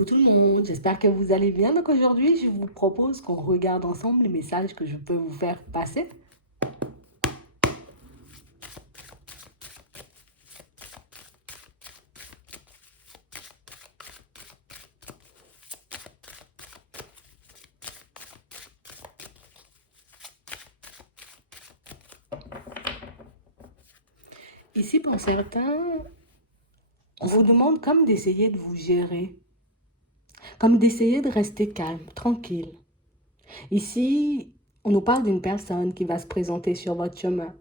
Coucou tout le monde, j'espère que vous allez bien. Donc aujourd'hui, je vous propose qu'on regarde ensemble les messages que je peux vous faire passer. Ici, pour certains, on vous demande comme d'essayer de vous gérer, comme d'essayer de rester calme, tranquille. Ici, on nous parle d'une personne qui va se présenter sur votre chemin.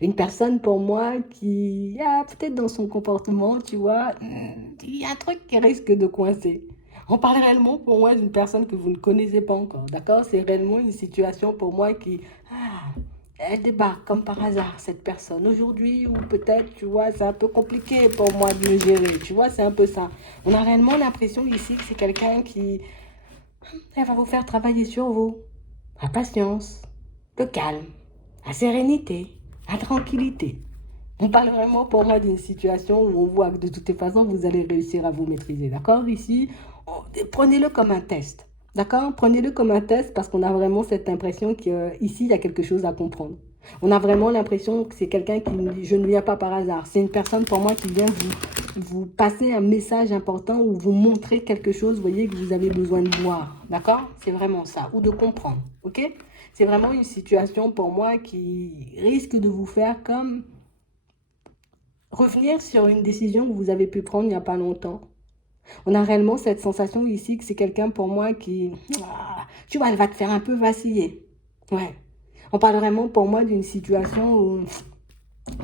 Une personne pour moi qui a peut-être dans son comportement, tu vois, il y a un truc qui risque de coincer. On parle réellement pour moi d'une personne que vous ne connaissez pas encore, d'accord? C'est réellement une situation pour moi qui, elle débarque comme par hasard, cette personne. Aujourd'hui, ou peut-être, tu vois, c'est un peu compliqué pour moi de le gérer, tu vois, c'est un peu ça. On a réellement l'impression ici que c'est quelqu'un qui, elle va vous faire travailler sur vous. La patience, le calme, la sérénité, la tranquillité. On parle vraiment pour moi d'une situation où on voit que de toutes les façons, vous allez réussir à vous maîtriser. D'accord? Ici, prenez-le comme un test. D'accord? Prenez-le comme un test parce qu'on a vraiment cette impression qu'ici, il y a quelque chose à comprendre. On a vraiment l'impression que c'est quelqu'un qui nous dit, je ne viens pas par hasard. C'est une personne pour moi qui vient vous passer un message important ou vous montrer quelque chose, vous voyez, que vous avez besoin de voir. D'accord? C'est vraiment ça. Ou de comprendre. OK? C'est vraiment une situation pour moi qui risque de vous faire comme revenir sur une décision que vous avez pu prendre il n'y a pas longtemps. On a réellement cette sensation ici que c'est quelqu'un pour moi qui, tu vois, elle va te faire un peu vaciller. Ouais. On parle vraiment pour moi d'une situation où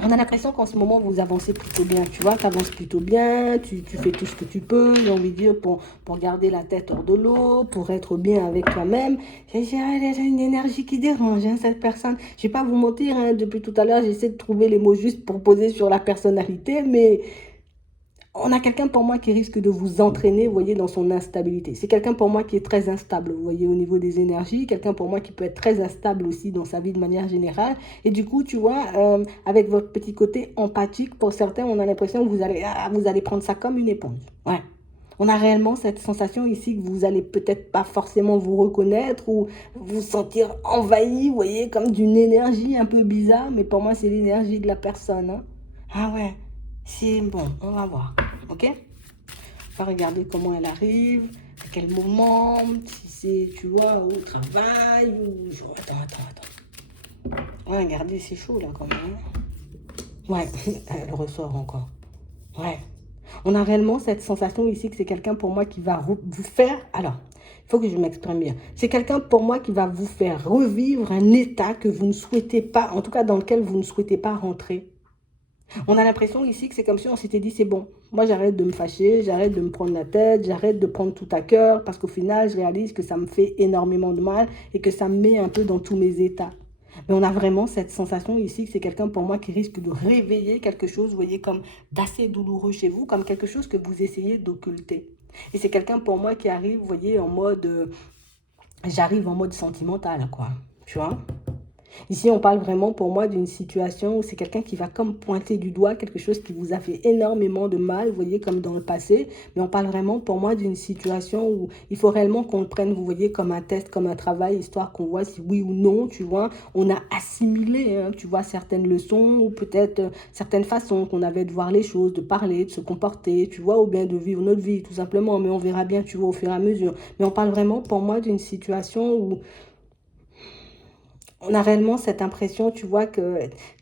on a l'impression qu'en ce moment, vous avancez plutôt bien. Tu vois, tu avances plutôt bien, tu fais tout ce que tu peux, j'ai envie de dire, pour garder la tête hors de l'eau, pour être bien avec toi-même. J'ai une énergie qui dérange, hein, cette personne. Je ne vais pas vous mentir, hein, depuis tout à l'heure, j'essaie de trouver les mots justes pour poser sur la personnalité, mais on a quelqu'un pour moi qui risque de vous entraîner, vous voyez, dans son instabilité. C'est quelqu'un pour moi qui est très instable, vous voyez, au niveau des énergies. Quelqu'un pour moi qui peut être très instable aussi dans sa vie de manière générale. Et du coup, tu vois, avec votre petit côté empathique, pour certains, on a l'impression que vous allez prendre ça comme une éponge. Ouais. On a réellement cette sensation ici que vous allez peut-être pas forcément vous reconnaître ou vous sentir envahi, vous voyez, comme d'une énergie un peu bizarre. Mais pour moi, c'est l'énergie de la personne, hein. Ah ouais. C'est bon, on va voir. Ok? On va regarder comment elle arrive, à quel moment, si c'est, tu vois, au travail ou. Attends. Ouais, regardez, c'est chaud là quand même. Ouais, elle ressort encore. Ouais. On a réellement cette sensation ici que c'est quelqu'un pour moi qui va vous faire. Alors, il faut que je m'exprime bien. C'est quelqu'un pour moi qui va vous faire revivre un état que vous ne souhaitez pas, en tout cas dans lequel vous ne souhaitez pas rentrer. On a l'impression ici que c'est comme si on s'était dit, c'est bon, moi j'arrête de me fâcher, j'arrête de me prendre la tête, j'arrête de prendre tout à cœur, parce qu'au final, je réalise que ça me fait énormément de mal et que ça me met un peu dans tous mes états. Mais on a vraiment cette sensation ici que c'est quelqu'un pour moi qui risque de réveiller quelque chose, vous voyez, comme d'assez douloureux chez vous, comme quelque chose que vous essayez d'occulter. Et c'est quelqu'un pour moi qui arrive, vous voyez, en mode, j'arrive en mode sentimental, quoi, tu vois. Ici, on parle vraiment pour moi d'une situation où c'est quelqu'un qui va comme pointer du doigt quelque chose qui vous a fait énormément de mal, vous voyez, comme dans le passé. Mais on parle vraiment pour moi d'une situation où il faut réellement qu'on le prenne, vous voyez, comme un test, comme un travail, histoire qu'on voit si oui ou non, tu vois, on a assimilé, hein, tu vois, certaines leçons ou peut-être certaines façons qu'on avait de voir les choses, de parler, de se comporter, tu vois, ou bien de vivre notre vie, tout simplement. Mais on verra bien, tu vois, au fur et à mesure. Mais on parle vraiment pour moi d'une situation où on a réellement cette impression, tu vois, que,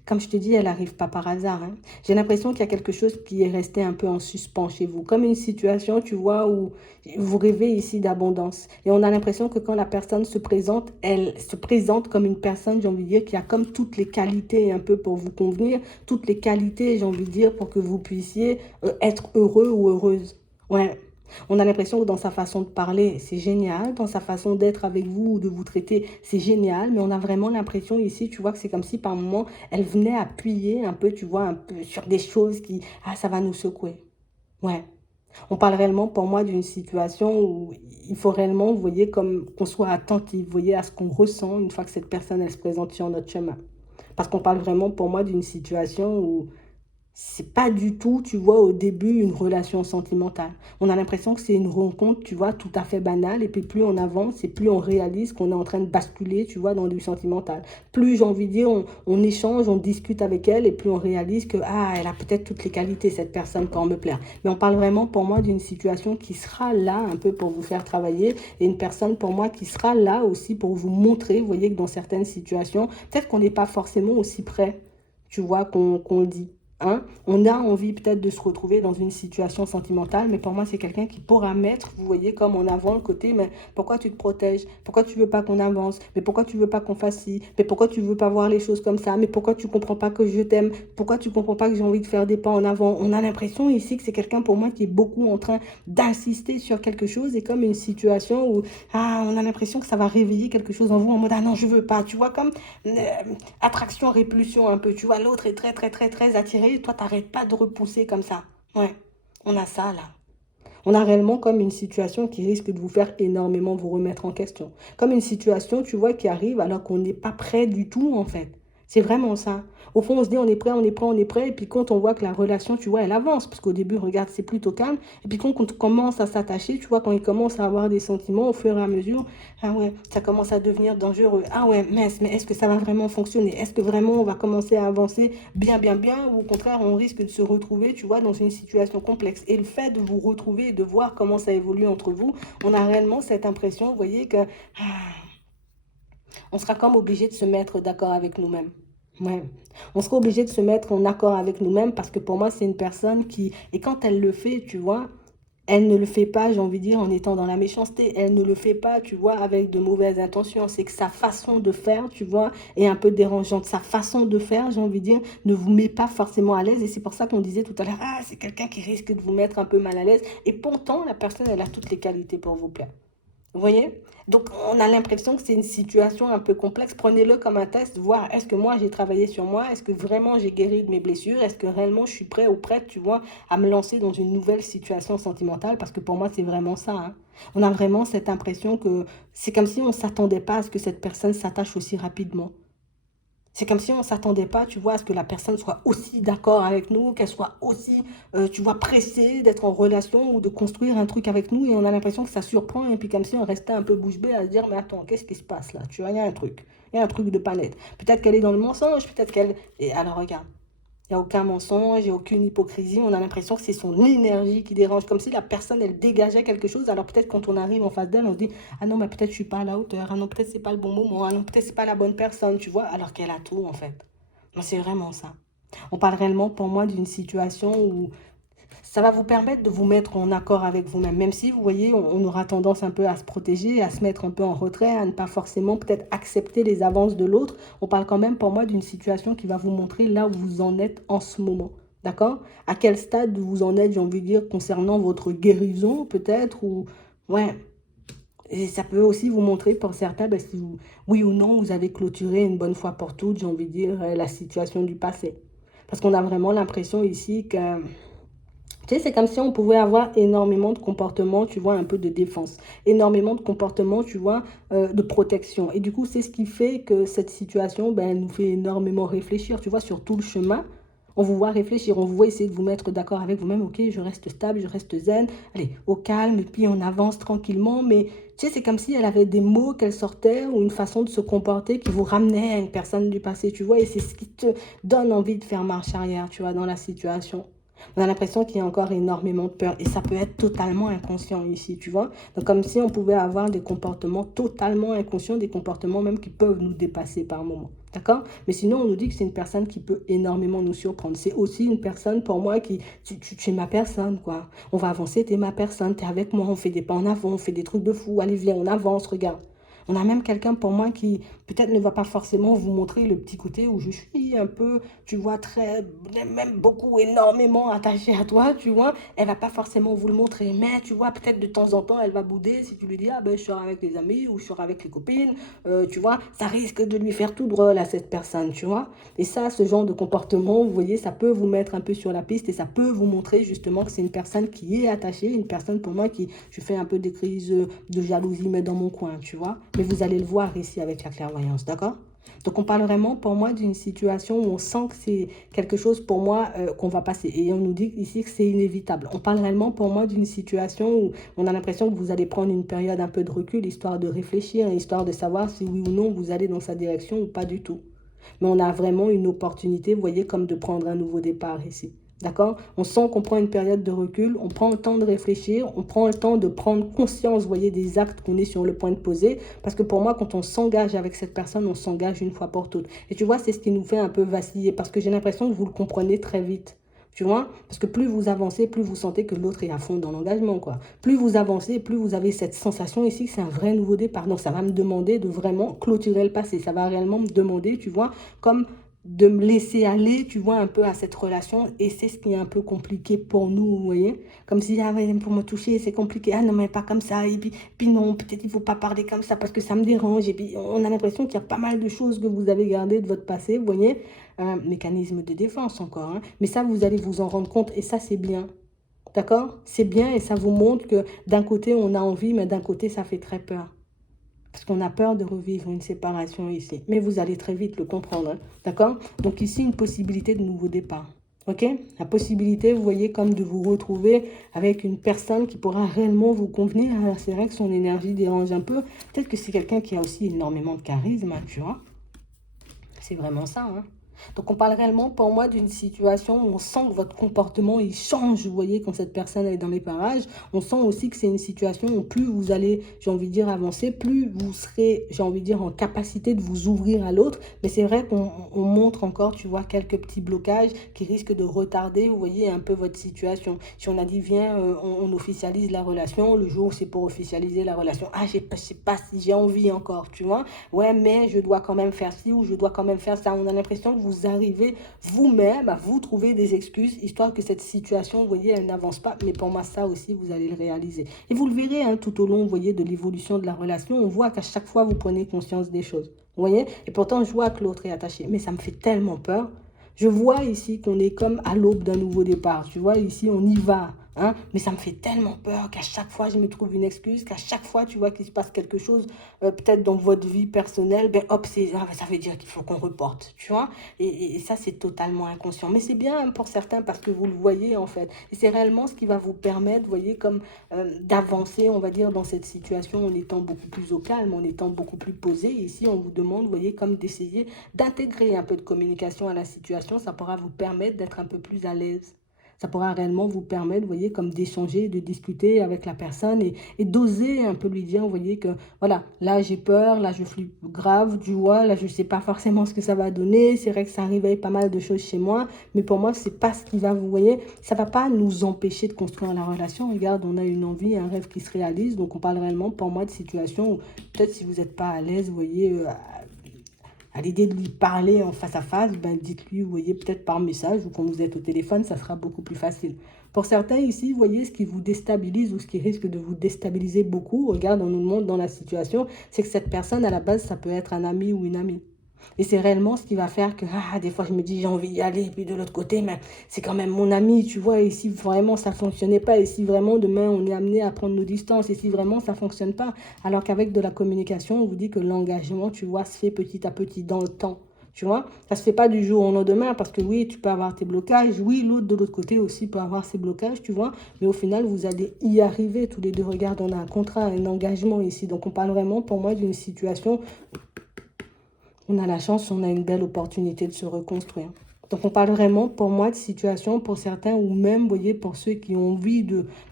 comme je te dis, elle arrive pas par hasard, hein. J'ai l'impression qu'il y a quelque chose qui est resté un peu en suspens chez vous, comme une situation, tu vois, où vous rêvez ici d'abondance. Et on a l'impression que quand la personne se présente, elle se présente comme une personne, j'ai envie de dire, qui a comme toutes les qualités un peu pour vous convenir, toutes les qualités, j'ai envie de dire, pour que vous puissiez être heureux ou heureuse. Ouais. On a l'impression que dans sa façon de parler, c'est génial. Dans sa façon d'être avec vous ou de vous traiter, c'est génial. Mais on a vraiment l'impression ici, tu vois, que c'est comme si par moment, elle venait appuyer un peu, tu vois, un peu sur des choses qui, ça va nous secouer. Ouais. On parle réellement pour moi d'une situation où il faut réellement, vous voyez, comme qu'on soit attentif, vous voyez, à ce qu'on ressent une fois que cette personne, elle se présente sur notre chemin. Parce qu'on parle vraiment pour moi d'une situation où c'est pas du tout, tu vois, au début, une relation sentimentale. On a l'impression que c'est une rencontre, tu vois, tout à fait banale. Et puis plus on avance et plus on réalise qu'on est en train de basculer, tu vois, dans du sentimental. Plus, j'ai envie de dire, on échange, on discute avec elle et plus on réalise que, ah, elle a peut-être toutes les qualités, cette personne, pour me plaire. Mais on parle vraiment, pour moi, d'une situation qui sera là un peu pour vous faire travailler et une personne, pour moi, qui sera là aussi pour vous montrer, vous voyez, que dans certaines situations, peut-être qu'on n'est pas forcément aussi près, tu vois, qu'on le dit. Hein? On a envie peut-être de se retrouver dans une situation sentimentale, mais pour moi, c'est quelqu'un qui pourra mettre, vous voyez, comme en avant le côté, mais pourquoi tu te protèges? Pourquoi tu veux pas qu'on avance? Mais pourquoi tu veux pas qu'on fasse ci? Mais pourquoi tu veux pas voir les choses comme ça? Mais pourquoi tu comprends pas que je t'aime? Pourquoi tu comprends pas que j'ai envie de faire des pas en avant? On a l'impression ici que c'est quelqu'un pour moi qui est beaucoup en train d'insister sur quelque chose et comme une situation où ah, on a l'impression que ça va réveiller quelque chose en vous en mode ah non, je veux pas, tu vois, comme euh, attraction-répulsion un peu, tu vois, l'autre est très, très, très, très attiré, et toi, t'arrêtes pas de repousser comme ça. Ouais, on a ça, là. On a réellement comme une situation qui risque de vous faire énormément vous remettre en question. Comme une situation, tu vois, qui arrive alors qu'on n'est pas prêt du tout, en fait. C'est vraiment ça. Au fond, on se dit, on est prêt, on est prêt, on est prêt. Et puis quand on voit que la relation, tu vois, elle avance. Parce qu'au début, regarde, c'est plutôt calme. Et puis quand on commence à s'attacher, tu vois, quand il commence à avoir des sentiments, au fur et à mesure, ah ouais, ça commence à devenir dangereux. Ah ouais, mince, mais est-ce que ça va vraiment fonctionner? Est-ce que vraiment on va commencer à avancer bien, bien, bien? Ou au contraire, on risque de se retrouver, tu vois, dans une situation complexe. Et le fait de vous retrouver et de voir comment ça évolue entre vous, on a réellement cette impression, vous voyez, que on sera comme obligé de se mettre d'accord avec nous-mêmes. Ouais. On sera obligé de se mettre en accord avec nous-mêmes parce que pour moi, c'est une personne qui, et quand elle le fait, tu vois, elle ne le fait pas, j'ai envie de dire, en étant dans la méchanceté. Elle ne le fait pas, tu vois, avec de mauvaises intentions. C'est que sa façon de faire, tu vois, est un peu dérangeante. Sa façon de faire, j'ai envie de dire, ne vous met pas forcément à l'aise. Et c'est pour ça qu'on disait tout à l'heure, ah, c'est quelqu'un qui risque de vous mettre un peu mal à l'aise. Et pourtant, la personne, elle a toutes les qualités pour vous plaire. Vous voyez? Donc, on a l'impression que c'est une situation un peu complexe. Prenez-le comme un test, voir est-ce que moi j'ai travaillé sur moi, est-ce que vraiment j'ai guéri de mes blessures, est-ce que réellement je suis prêt ou prête, tu vois, à me lancer dans une nouvelle situation sentimentale, parce que pour moi c'est vraiment ça. Hein. On a vraiment cette impression que c'est comme si on ne s'attendait pas à ce que cette personne s'attache aussi rapidement. C'est comme si on ne s'attendait pas, tu vois, à ce que la personne soit aussi d'accord avec nous, qu'elle soit aussi, tu vois, pressée d'être en relation ou de construire un truc avec nous. Et on a l'impression que ça surprend. Et puis comme si on restait un peu bouche bée à se dire, mais attends, qu'est-ce qui se passe là? Tu vois, il y a un truc. Il y a un truc de pas net. Peut-être qu'elle est dans le mensonge, peut-être qu'elle... Et alors regarde, il n'y a aucun mensonge, il n'y a aucune hypocrisie. On a l'impression que c'est son énergie qui dérange, comme si la personne, elle dégageait quelque chose. Alors peut-être quand on arrive en face d'elle, on se dit, ah non, mais peut-être je suis pas à la hauteur. Ah non, peut-être c'est pas le bon moment. Ah non, peut-être c'est pas la bonne personne, tu vois. Alors qu'elle a tout, en fait. Non, c'est vraiment ça. On parle réellement pour moi d'une situation où ça va vous permettre de vous mettre en accord avec vous-même. Même si, vous voyez, on aura tendance un peu à se protéger, à se mettre un peu en retrait, à ne pas forcément peut-être accepter les avances de l'autre. On parle quand même pour moi d'une situation qui va vous montrer là où vous en êtes en ce moment. D'accord? À quel stade vous en êtes, j'ai envie de dire, concernant votre guérison peut-être ou... Ouais. Et ça peut aussi vous montrer pour certains, ben, si vous, oui ou non, vous avez clôturé une bonne fois pour toutes, j'ai envie de dire, la situation du passé. Parce qu'on a vraiment l'impression ici que tu sais, c'est comme si on pouvait avoir énormément de comportements, tu vois, un peu de défense, énormément de comportements, tu vois, de protection. Et du coup, c'est ce qui fait que cette situation, ben, elle nous fait énormément réfléchir, tu vois, sur tout le chemin. On vous voit réfléchir, on vous voit essayer de vous mettre d'accord avec vous-même. Ok, je reste stable, je reste zen. Allez, au calme, et puis on avance tranquillement. Mais tu sais, c'est comme si elle avait des mots qu'elle sortait ou une façon de se comporter qui vous ramenait à une personne du passé, tu vois. Et c'est ce qui te donne envie de faire marche arrière, tu vois, dans la situation. On a l'impression qu'il y a encore énormément de peur et ça peut être totalement inconscient ici, tu vois. Donc comme si on pouvait avoir des comportements totalement inconscients, des comportements même qui peuvent nous dépasser par moments. D'accord? Mais sinon, on nous dit que c'est une personne qui peut énormément nous surprendre. C'est aussi une personne, pour moi, qui... Tu es ma personne, quoi. On va avancer, tu es ma personne, tu es avec moi, on fait des pas en avant, on fait des trucs de fou. Allez, viens, on avance, regarde. On a même quelqu'un pour moi qui peut-être ne va pas forcément vous montrer le petit côté où je suis un peu, tu vois, très, même beaucoup, énormément attachée à toi, tu vois. Elle va pas forcément vous le montrer, mais tu vois, peut-être de temps en temps, elle va bouder si tu lui dis, ah ben je sors avec les amis ou je sors avec les copines, tu vois. Ça risque de lui faire tout drôle à cette personne, tu vois. Et ça, ce genre de comportement, vous voyez, ça peut vous mettre un peu sur la piste et ça peut vous montrer justement que c'est une personne qui est attachée, une personne pour moi qui, je fais un peu des crises de jalousie, mais dans mon coin, tu vois. Mais vous allez le voir ici avec la clairvoyance, d'accord? Donc, on parle vraiment pour moi d'une situation où on sent que c'est quelque chose pour moi qu'on va passer. Et on nous dit ici que c'est inévitable. On parle réellement pour moi d'une situation où on a l'impression que vous allez prendre une période un peu de recul, histoire de réfléchir, histoire de savoir si oui ou non vous allez dans sa direction ou pas du tout. Mais on a vraiment une opportunité, vous voyez, comme de prendre un nouveau départ ici. D'accord? On sent qu'on prend une période de recul, on prend le temps de réfléchir, on prend le temps de prendre conscience, vous voyez, des actes qu'on est sur le point de poser. Parce que pour moi, quand on s'engage avec cette personne, on s'engage une fois pour toutes. Et tu vois, c'est ce qui nous fait un peu vaciller, parce que j'ai l'impression que vous le comprenez très vite. Tu vois? Parce que plus vous avancez, plus vous sentez que l'autre est à fond dans l'engagement, quoi. Plus vous avancez, plus vous avez cette sensation ici que c'est un vrai nouveau départ. Donc, ça va me demander de vraiment clôturer le passé. Ça va réellement me demander, tu vois, comme de me laisser aller, tu vois, un peu à cette relation. Et c'est ce qui est un peu compliqué pour nous, vous voyez. Comme si, ah ouais, pour me toucher, c'est compliqué. Ah non, mais pas comme ça. Et puis non, peut-être il ne faut pas parler comme ça parce que ça me dérange. Et puis, on a l'impression qu'il y a pas mal de choses que vous avez gardées de votre passé, vous voyez. Un mécanisme de défense encore, hein. Mais ça, vous allez vous en rendre compte et ça, c'est bien. D'accord? C'est bien et ça vous montre que d'un côté, on a envie, mais d'un côté, ça fait très peur. Parce qu'on a peur de revivre une séparation ici. Mais vous allez très vite le comprendre, hein. D'accord? Donc ici, une possibilité de nouveau départ. OK? La possibilité, vous voyez, comme de vous retrouver avec une personne qui pourra réellement vous convenir. Alors, c'est vrai que son énergie dérange un peu. Peut-être que c'est quelqu'un qui a aussi énormément de charisme, hein, tu vois. C'est vraiment ça, hein. Donc, on parle réellement pour moi d'une situation où on sent que votre comportement, il change, vous voyez, quand cette personne est dans les parages. On sent aussi que c'est une situation où plus vous allez, j'ai envie de dire, avancer, plus vous serez, j'ai envie de dire, en capacité de vous ouvrir à l'autre. Mais c'est vrai qu'on montre encore, tu vois, quelques petits blocages qui risquent de retarder, vous voyez, un peu votre situation. Si on a dit, viens, on officialise la relation, le jour où c'est pour officialiser la relation, ah, je sais pas si j'ai envie encore, tu vois. Ouais, mais je dois quand même faire ci ou je dois quand même faire ça. On a l'impression que vous arrivez vous-même à vous trouver des excuses, histoire que cette situation, vous voyez, elle n'avance pas. Mais pour moi, ça aussi, vous allez le réaliser. Et vous le verrez, hein, tout au long, vous voyez, de l'évolution de la relation. On voit qu'à chaque fois, vous prenez conscience des choses. Vous voyez? Et pourtant, je vois que l'autre est attaché. Mais ça me fait tellement peur. Je vois ici qu'on est comme à l'aube d'un nouveau départ. Tu vois, ici, on y va. Hein, mais ça me fait tellement peur qu'à chaque fois, je me trouve une excuse, qu'à chaque fois, tu vois qu'il se passe quelque chose, peut-être dans votre vie personnelle, ben hop, ça veut dire qu'il faut qu'on reporte, tu vois. Et ça, c'est totalement inconscient. Mais c'est bien, hein, pour certains parce que vous le voyez, en fait. Et c'est réellement ce qui va vous permettre, vous voyez, comme d'avancer, on va dire, dans cette situation en étant beaucoup plus au calme, en étant beaucoup plus posé. Et ici, on vous demande, vous voyez, comme d'essayer d'intégrer un peu de communication à la situation. Ça pourra vous permettre d'être un peu plus à l'aise. Ça pourra réellement vous permettre, vous voyez, comme d'échanger, de discuter avec la personne et d'oser un peu lui dire, vous voyez, que voilà, là j'ai peur, là je flippe grave, tu vois, là je ne sais pas forcément ce que ça va donner. C'est vrai que ça réveille pas mal de choses chez moi, mais pour moi, c'est pas ce qui va, vous voyez, ça va pas nous empêcher de construire la relation. Regarde, on a une envie, un rêve qui se réalise, donc on parle réellement pour moi de situation où peut-être si vous n'êtes pas à l'aise, vous voyez, à l'idée de lui parler en face à face, ben dites-lui, vous voyez, peut-être par message ou quand vous êtes au téléphone, ça sera beaucoup plus facile. Pour certains ici, vous voyez, ce qui vous déstabilise ou ce qui risque de vous déstabiliser beaucoup, regarde, on nous montre dans la situation, c'est que cette personne, à la base, ça peut être un ami ou une amie. Et c'est réellement ce qui va faire que, ah, des fois, je me dis, j'ai envie d'y aller. Et puis de l'autre côté, mais c'est quand même mon ami, tu vois. Et si vraiment ça ne fonctionnait pas, et si vraiment demain, on est amené à prendre nos distances, et si vraiment ça ne fonctionne pas, alors qu'avec de la communication, on vous dit que l'engagement, tu vois, se fait petit à petit dans le temps. Tu vois, ça se fait pas du jour au lendemain parce que oui, tu peux avoir tes blocages. Oui, l'autre de l'autre côté aussi peut avoir ses blocages, tu vois. Mais au final, vous allez y arriver tous les deux. Regarde, on a un contrat, un engagement ici. Donc, on parle vraiment pour moi d'une situation. On a la chance, on a une belle opportunité de se reconstruire. Donc, on parle vraiment, pour moi, de situation pour certains ou même, vous voyez, pour ceux qui ont envie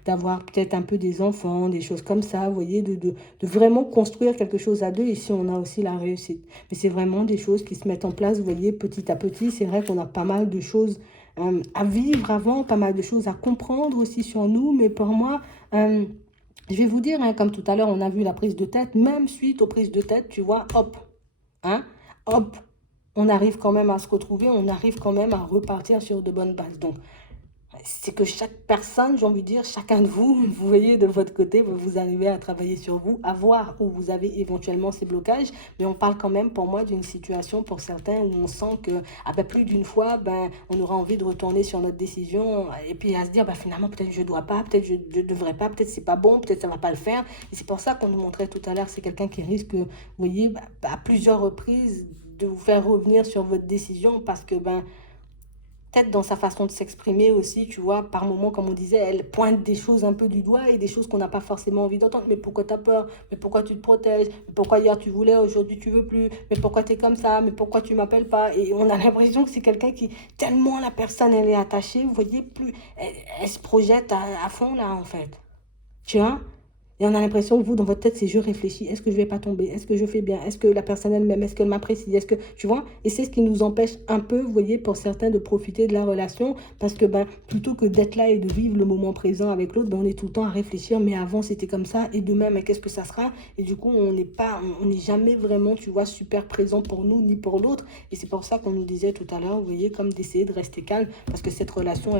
d'avoir peut-être un peu des enfants, des choses comme ça, vous voyez, de vraiment construire quelque chose à deux. Ici, on a aussi la réussite. Mais c'est vraiment des choses qui se mettent en place, vous voyez, petit à petit. C'est vrai qu'on a pas mal de choses à vivre avant, pas mal de choses à comprendre aussi sur nous. Mais pour moi, je vais vous dire, hein, comme tout à l'heure, on a vu la prise de tête, même suite aux prises de tête, tu vois, hop, hein, hop, on arrive quand même à se retrouver, on arrive quand même à repartir sur de bonnes bases. Donc, c'est que chaque personne, j'ai envie de dire, chacun de vous, vous voyez, de votre côté, vous arrivez à travailler sur vous, à voir où vous avez éventuellement ces blocages. Mais on parle quand même, pour moi, d'une situation pour certains où on sent que, ah ben, plus d'une fois, ben, on aura envie de retourner sur notre décision et puis à se dire, ben, finalement, peut-être je ne dois pas, peut-être je ne devrais pas, peut-être c'est pas bon, peut-être ça ne va pas le faire. Et c'est pour ça qu'on nous montrait tout à l'heure, c'est quelqu'un qui risque, vous voyez, à plusieurs reprises de vous faire revenir sur votre décision parce que, ben, peut-être dans sa façon de s'exprimer aussi, tu vois, par moments, comme on disait, elle pointe des choses un peu du doigt et des choses qu'on n'a pas forcément envie d'entendre. Mais pourquoi tu as peur? Mais pourquoi tu te protèges? Mais pourquoi hier tu voulais, aujourd'hui tu veux plus? Mais pourquoi tu es comme ça? Mais pourquoi tu m'appelles pas? Et on a l'impression que c'est quelqu'un qui, tellement la personne elle est attachée, vous voyez, plus elle se projette à fond là en fait. Tu vois? Et on a l'impression que vous, dans votre tête, c'est je réfléchis. Est-ce que je vais pas tomber? Est-ce que je fais bien? Est-ce que la personne elle-même, est-ce qu'elle m'apprécie? Est-ce que, tu vois? Et c'est ce qui nous empêche un peu, vous voyez, pour certains, de profiter de la relation. Parce que, ben, plutôt que d'être là et de vivre le moment présent avec l'autre, ben, on est tout le temps à réfléchir. Mais avant, c'était comme ça. Et demain, mais qu'est-ce que ça sera? Et du coup, on n'est jamais vraiment, tu vois, super présent pour nous ni pour l'autre. Et c'est pour ça qu'on nous disait tout à l'heure, vous voyez, comme d'essayer de rester calme. Parce que cette relation,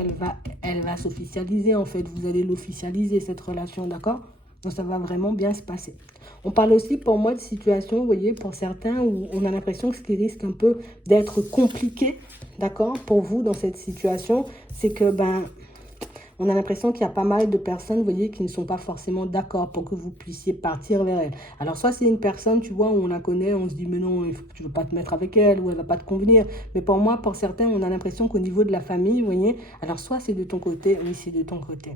elle va s'officialiser, en fait. Vous allez l'officialiser, cette relation, d'accord? Donc ça va vraiment bien se passer. On parle aussi pour moi de situations, vous voyez, pour certains où on a l'impression que ce qui risque un peu d'être compliqué, d'accord, pour vous dans cette situation, c'est que ben on a l'impression qu'il y a pas mal de personnes, vous voyez, qui ne sont pas forcément d'accord pour que vous puissiez partir vers elle. Alors soit c'est une personne, tu vois, où on la connaît, on se dit mais non, tu ne veux pas te mettre avec elle ou elle va pas te convenir. Mais pour moi, pour certains, on a l'impression qu'au niveau de la famille, vous voyez, alors soit c'est de ton côté, oui c'est de ton côté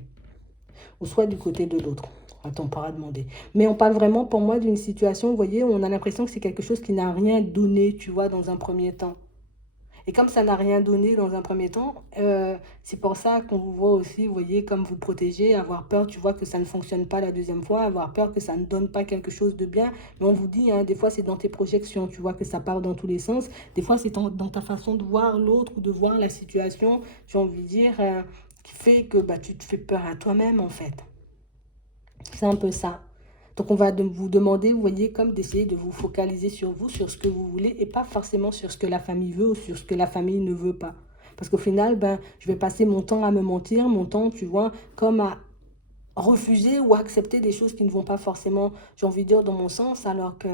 ou soit du côté de l'autre. Attends, on pourra demander. Mais on parle vraiment pour moi d'une situation, vous voyez, où on a l'impression que c'est quelque chose qui n'a rien donné, tu vois, dans un premier temps. Et comme ça n'a rien donné dans un premier temps, c'est pour ça qu'on vous voit aussi, vous voyez, comme vous protégez, avoir peur, tu vois, que ça ne fonctionne pas la deuxième fois, avoir peur que ça ne donne pas quelque chose de bien. Mais on vous dit, hein, des fois, c'est dans tes projections, tu vois, que ça part dans tous les sens. Des fois, c'est dans ta façon de voir l'autre ou de voir la situation, j'ai envie de dire, qui fait que bah, tu te fais peur à toi-même, en fait. C'est un peu ça. Donc on va vous demander, vous voyez, comme d'essayer de vous focaliser sur vous, sur ce que vous voulez, et pas forcément sur ce que la famille veut ou sur ce que la famille ne veut pas. Parce qu'au final, ben, je vais passer mon temps à me mentir, mon temps, tu vois, comme à refuser ou accepter des choses qui ne vont pas forcément, j'ai envie de dire, dans mon sens, alors que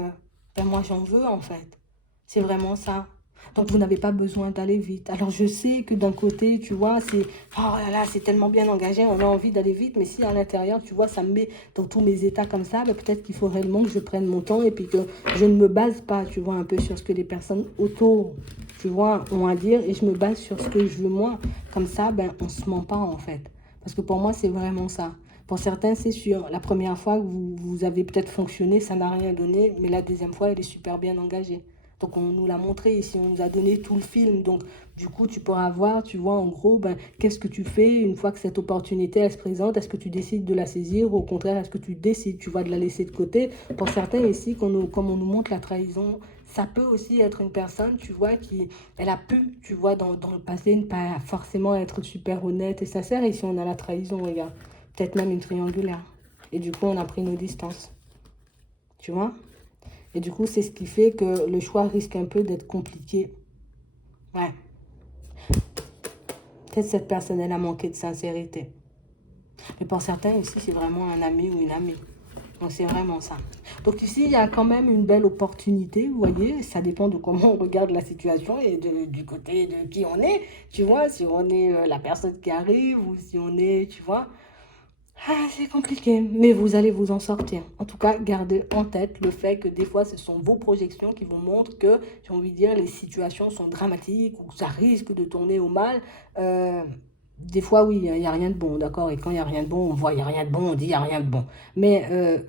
ben, moi j'en veux en fait. C'est vraiment ça. Donc vous n'avez pas besoin d'aller vite. Alors je sais que d'un côté, tu vois, c'est oh là là, c'est tellement bien engagé, on a envie d'aller vite, mais si à l'intérieur, tu vois, ça me met dans tous mes états comme ça, ben, peut-être qu'il faut réellement que je prenne mon temps et puis que je ne me base pas, tu vois, un peu sur ce que les personnes autour, tu vois, ont à dire et je me base sur ce que je veux moi. Comme ça, ben, on se ment pas en fait. Parce que pour moi, c'est vraiment ça. Pour certains, c'est sûr. La première fois que vous avez peut-être fonctionné, ça n'a rien donné, mais la deuxième fois, elle est super bien engagée. Donc on nous l'a montré ici, on nous a donné tout le film. Donc du coup, tu pourras voir, tu vois, en gros, ben, qu'est-ce que tu fais une fois que cette opportunité, elle se présente? Est-ce que tu décides de la saisir ou au contraire, est-ce que tu décides, tu vois, de la laisser de côté? Pour certains ici, comme on nous montre la trahison, ça peut aussi être une personne, tu vois, qui, elle a pu, tu vois, dans le passé, ne pas forcément être super honnête et sincère. Ici, on a la trahison, regarde. Peut-être même une triangulaire. Et du coup, on a pris nos distances. Tu vois? Et du coup, c'est ce qui fait que le choix risque un peu d'être compliqué. Ouais. Peut-être cette personne, elle a manqué de sincérité. Mais pour certains ici, c'est vraiment un ami ou une amie. Donc, c'est vraiment ça. Donc, ici, il y a quand même une belle opportunité, vous voyez. Ça dépend de comment on regarde la situation et du côté de qui on est. Tu vois, si on est la personne qui arrive ou si on est, tu vois. Ah, c'est compliqué, mais vous allez vous en sortir. En tout cas, gardez en tête le fait que des fois, ce sont vos projections qui vous montrent que, j'ai envie de dire, les situations sont dramatiques ou que ça risque de tourner au mal. Euh, des fois, oui, il n'y a rien de bon, d'accord? Et quand il n'y a rien de bon, on voit, il n'y a rien de bon, on dit, il n'y a rien de bon. Mais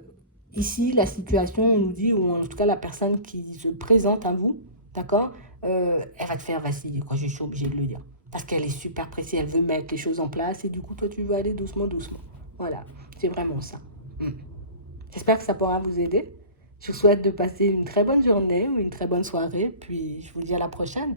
ici, la situation, on nous dit, ou en tout cas, la personne qui se présente à vous, d'accord? Elle va te faire vaciller, quoi, je suis obligée de le dire. Parce qu'elle est super pressée, elle veut mettre les choses en place et du coup, toi, tu veux aller doucement, doucement. Voilà, c'est vraiment ça. Mm. J'espère que ça pourra vous aider. Je vous souhaite de passer une très bonne journée ou une très bonne soirée, puis je vous dis à la prochaine.